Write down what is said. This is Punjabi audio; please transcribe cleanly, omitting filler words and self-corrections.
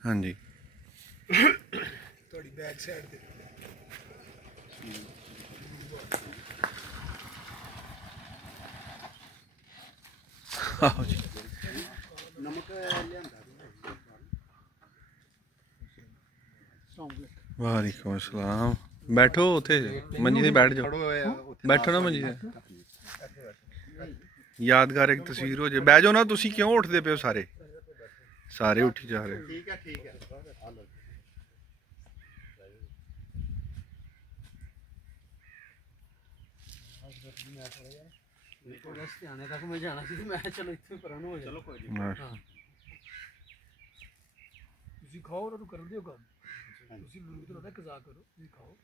ਹਾਂਜੀ ਤੁਹਾਡੀ ਬੈਕ ਸਾਈਡ ਤੇ ਆਹੋ ਜੀ ਨਮਕ ਲਿਆਂਦਾ ਵਾਲੇਕੁਮ अस्सलाम बैठो उथे मंजी ते बैठ जाओ बैठो ना मंजी ते यादगार एक तस्वीर हो जाए बह जाओ ना तुसी क्यों उठते पे हो सारे सारे उठी जा रहे ਠੀਕ ਹੈ ਆ ਲਓ ਆਣੇ ਤੱਕ ਮੈਂ ਜਾਣਾ ਸੀ ਮੈਂ ਚਲੋ ਇੱਥੇ ਪਰਾਂ ਨੂੰ ਹੋ ਜਾ ਚਲੋ ਕੋਈ ਨਹੀਂ हाँ। ਤੁਸੀਂ ਖਾਓ ਉਹਨਾਂ ਨੂੰ ਕਰਨ ਦਿਓ ਕੰਮ ਤੁਸੀਂ ਮੈਨੂੰ ਤਾਂ ਨਾ ਕਜ਼ਾ ਕਰੋ ਤੁਸੀਂ ਖਾਓ